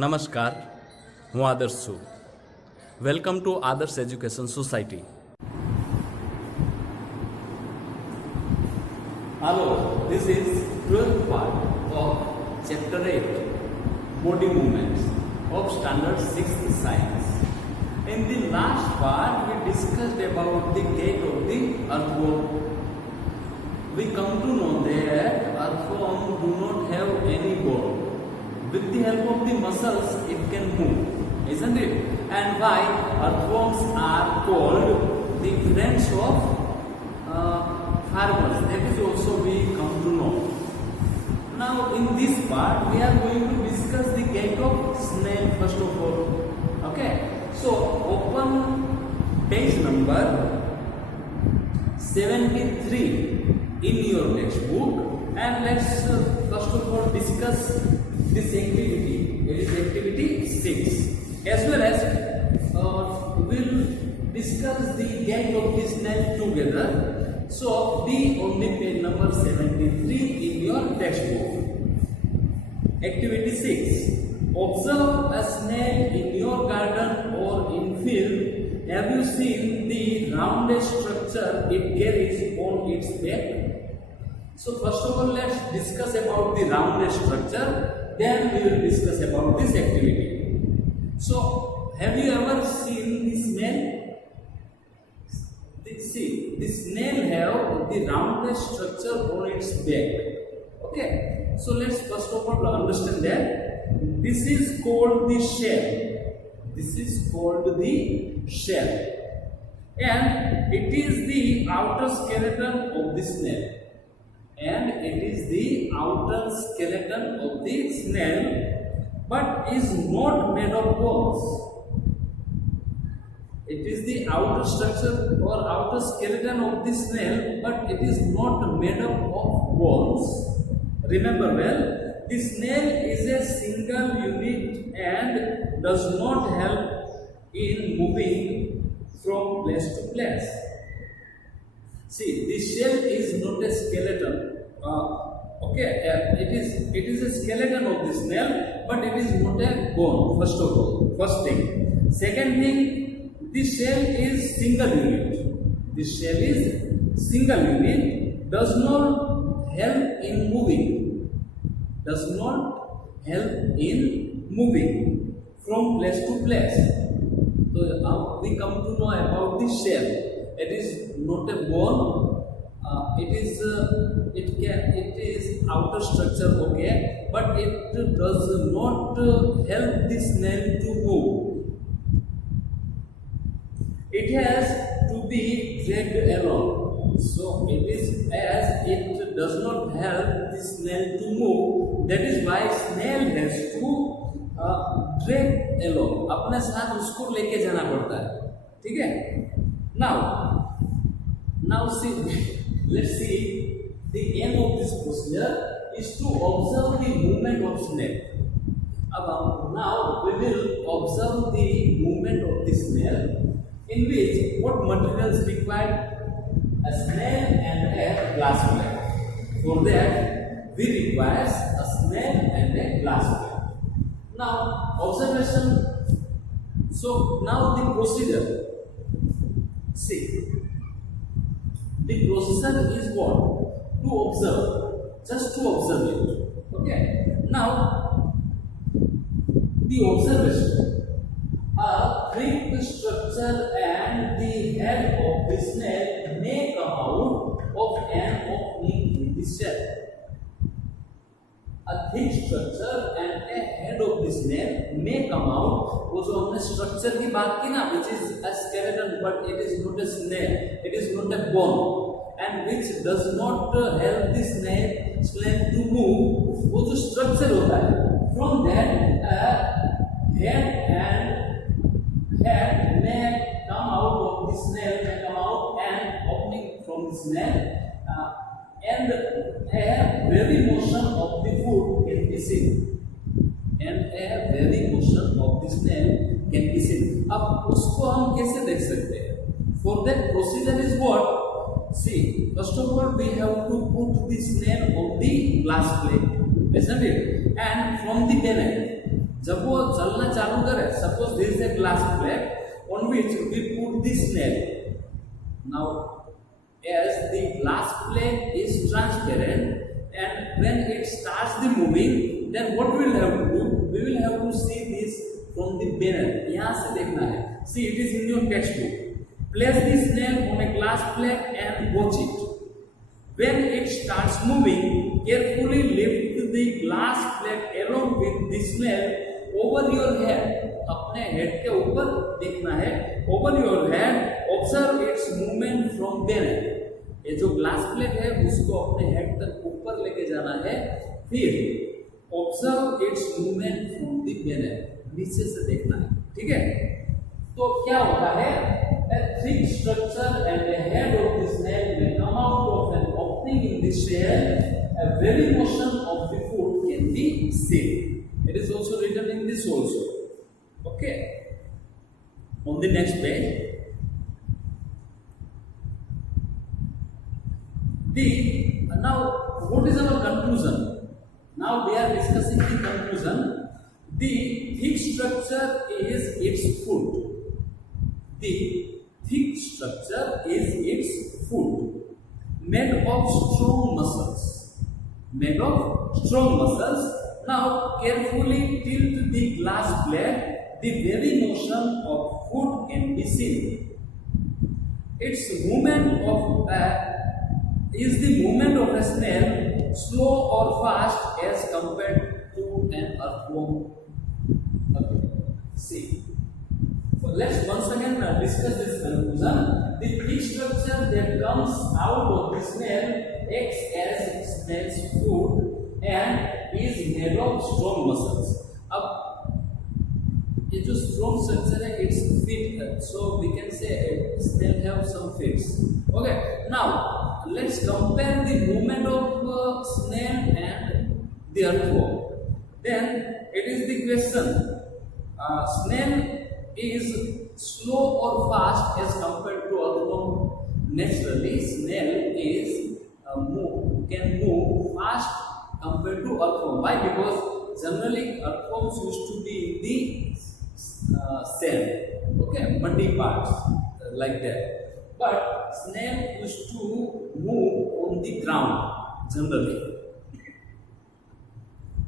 નમસ્કાર, હું આદર્શ છું. વેલકમ ટુ આદર્શ education society. Hello, this is 12th part of Chapter 8, Body Movements of Standard 6th Science. In the last part, we discussed about the gait of the earthworm. We come to know that earthworm do not have any bone. With the help of the muscles, it can move, isn't it? And why earthworms are called the friends of farmers? That is also we come to know. Now, in this part, we are going to discuss the gait of snail first of all. Okay. So, open page number 73 in your textbook, and let's first of all discuss this activity. It is activity 6, as well as we'll discuss the gait of the snail together. So be on the page number 73 in your textbook. Activity 6. Observe a snail in your garden or in field. Have you seen the rounded structure it carries on its back? So first of all, let's discuss about the rounded structure. Then we will discuss about this activity. So, have you ever seen the snail? See, the snail have the rounded structure on its back. Okay. So let's first of all understand that this is called the shell. This is called the shell, and it is the outer skeleton of the snail. And it is the outer skeleton of the snail, but is not made of bones. It is the outer structure or outer skeleton of the snail, but it is not made up of bones. Remember well, the snail is a single unit and does not help in moving from place to place. See, the shell is not a skeleton. It is a skeleton of the snail, but it is not a bone. First of all, first thing. Second thing, the shell is single unit. The shell is single unit. Does not help in moving. Does not help in moving from place to place. So now we come to know about the shell. It is not a bone. It is outer structure, okay, but it does not help the snail to move. It has to be dragged along. So it is as it does not help the snail to move. That is why snail has to drag along. अपने साथ उसको लेके जाना पड़ता है, ठीक है? Now see. Let's see, the aim of this procedure is to observe the movement of snail. Now we will observe the movement of the snail, in which what materials required? A snail and a glass plate. For that, we require a snail and a glass plate. Now, observation. So now the procedure. See. The procedure is what? To observe. Just to observe it. Okay. Now, the observation. A crimped structure and the head of the snail may come out of an opening in the shell. A thick structure and a head of the snail may come out. वो जो हमने structure की बात की ना, which is a skeleton, but it is not a snail. It is not a bone, and which does not help the snail to move. वो जो structure होता है, from that head may come out of the snail, may come out and opening from the snail, and a wavy motion of the foot can be seen. And a wavy motion of the snail can be seen. अब उसको हम कैसे देख सकते हैं? For that procedure is what? See, first of all, we have to put the snail on the glass plate, isn't it? And from the beneath, जब वो चलना चालू करे, suppose this is a glass plate on which we put the snail. Now as the glass plate is transparent and when it starts the moving, then what we will have to do, we will have to see this from the banner. यहाँ से देखना है. See, it is in your textbook. Place the snail on a glass plate and watch it. When it starts moving, carefully lift the glass plate along with the snail over your head. अपने head के ऊपर देखना है. Over your head, observe its movement from banner. ये जो glass plate है उसको अपने हेड तक ऊपर लेके जाना है. फिर observe it's movement from the banner, नीचे से देखना है. ठीक है. तो क्या होता है, a thick structure and the head of the snail may come out of an opening in the shell. A very motion of the foot can be seen. It is also written in this also. Okay. On the next page, now what is our conclusion? Now we are discussing the conclusion. The thick structure is its foot. The thick structure is its foot, made of strong muscles. Made of strong muscles. Now carefully tilt the glass plate. The very motion of foot can be seen. Its movement is the movement of a snail, slow or fast as compared to an earthworm. Okay. See. So let's once again discuss this conclusion. The thick structure that comes out of the snail acts as snail's foot and is made of strong muscles. अब ये जो strong structure है, it's feet, so we can say snail have some feet. Okay. Now let's compare the movement of snail and the earthworm. Then it is the question: snail is slow or fast as compared to earthworm? Naturally, snail is can move fast compared to earthworm. Why? Because generally earthworms used to be in the sand, okay, muddy parts like that. But snail used to move on the ground generally,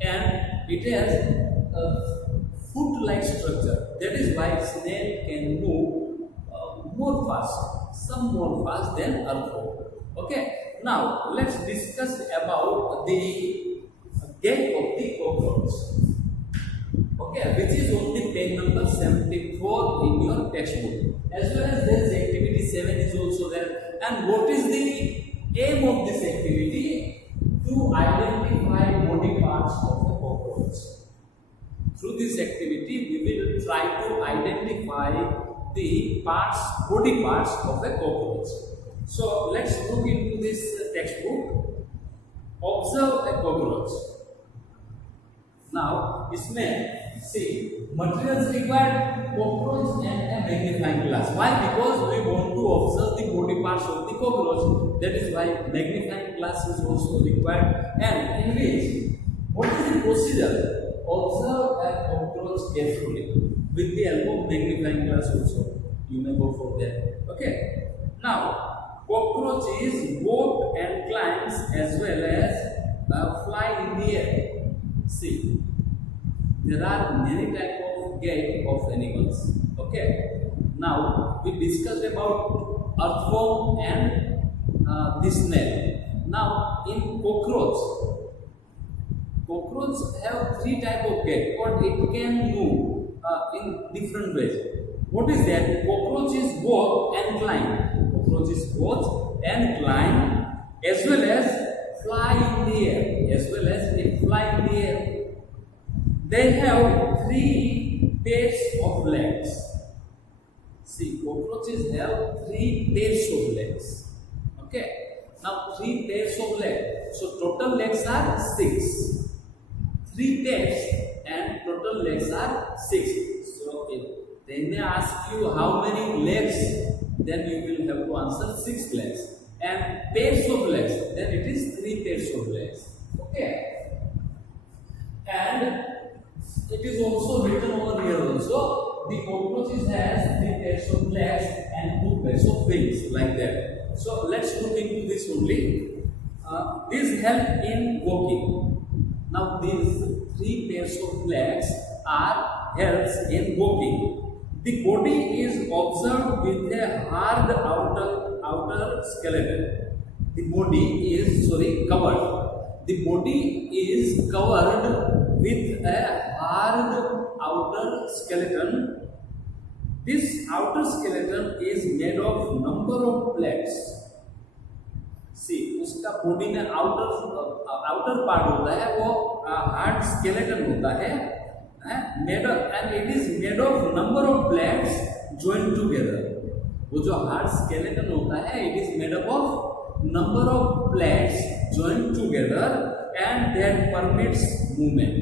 and it has a foot-like structure. That is why snail can move more fast than earthworm. Okay. Now let's discuss about the gait of the cockroach. Okay, which is on the page number 74 in your textbook. As well as this activity 7 is also there. And what is the aim of this activity? To identify body parts of the cockroach. Through this activity, we will try to identify the body parts of a cockroach. So let's look into this textbook. Observe a cockroach. Now, इसमें see materials required cockroach and a magnifying glass. Why? Because we want to observe the body parts of the cockroach. That is why magnifying glass is also required. And in which, what is the procedure? Observe a cockroach carefully with the help of magnifying glass also. You may go for that. Okay. Now, cockroach is walk and climbs as well as fly in the air. See, there are many types of gait of animals. Okay. Now we discussed about earthworm and the snail. Now in cockroach have three types of gait, but it can move in different ways. What is that? Cockroach is walk and climb. Cockroach is walk and climb as well as fly in the air. As well as it fly in the air. They have three pairs of legs. See, cockroaches have three pairs of legs. Okay. Now three pairs of legs. So total legs are 6. 3 pairs and total legs are 6. So if they may ask you how many legs, then you will have to answer 6 legs. And pairs of legs, then it is 3 pairs of legs. Okay. And it is also written over here also. The cockroaches has 3 pairs of legs and 2 pairs of wings, like that. So let's look into this only. These help in walking. Now these 3 pairs of legs are helps in walking. The body is observed with a hard outer skeleton. The body is covered. The body is covered with a hard outer skeleton. This outer skeleton is made of number of plates. See, उसका body में outer part होता है, वो hard skeleton होता है, made of, and it is made of number of plates joined together. वो जो hard skeleton होता है, it is made up of number of plates joined together and that permits movement.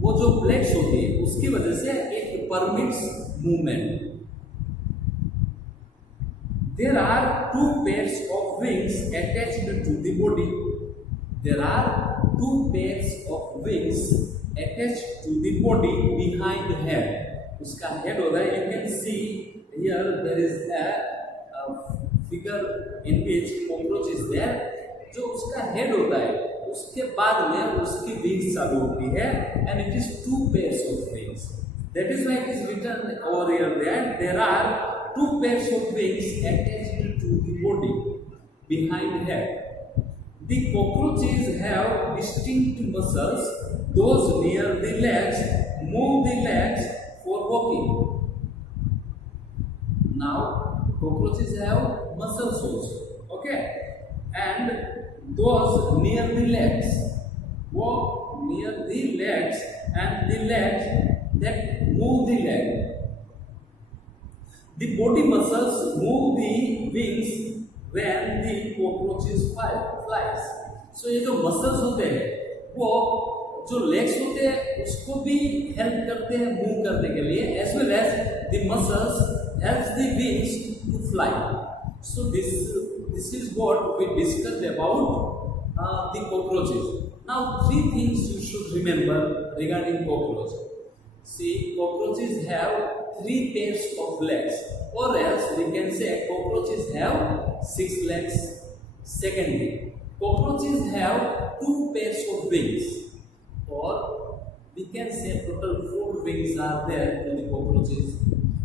वो जो प्लेट्स होती है उसकी वजह से it permits movement. There are 2 pairs of wings attached to the body. There are 2 pairs of wings attached to the body behind the head. उसका head होता है. You can see here there is a figure in which cockroach is there. जो उसका head होता है उसके बाद में उसकी wings चालू होती है and it is 2 pairs of wings. That is why it is written over here that there are 2 pairs of wings attached to the body behind head. The cockroaches have distinct muscles. Those near the legs move the legs for walking. Now cockroaches have muscles also, okay, and those near the legs walk near the legs and the legs that move the leg. The body muscles move the wings when the cockroaches flies. So ये जो muscles होते हैं वो जो legs होते हैं उसको भी help करते हैं move करने के लिए, as well as the muscles helps the wings to fly. So this is what we discussed about the cockroaches. Now 3 things you should remember regarding cockroach. See, cockroaches have 3 pairs of legs, or else we can say cockroaches have 6 legs. Secondly, cockroaches have 2 pairs of wings, or we can say total 4 wings are there in the cockroaches.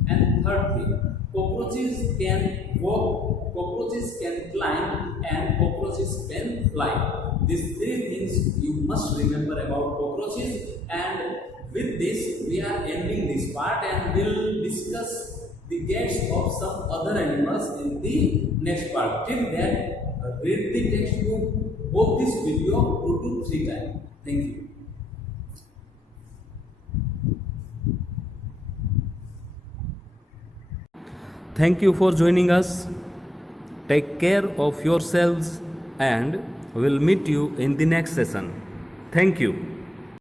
And thirdly, cockroaches can walk, cockroaches can climb, and cockroaches can fly. These 3 things you must remember about cockroaches. And with this, we are ending this part and will discuss the gaits of some other animals in the next part. Till then, read the textbook, both this video 2 to 3 times. Thank you. Thank you for joining us. Take care of yourselves and we'll meet you in the next session. Thank you.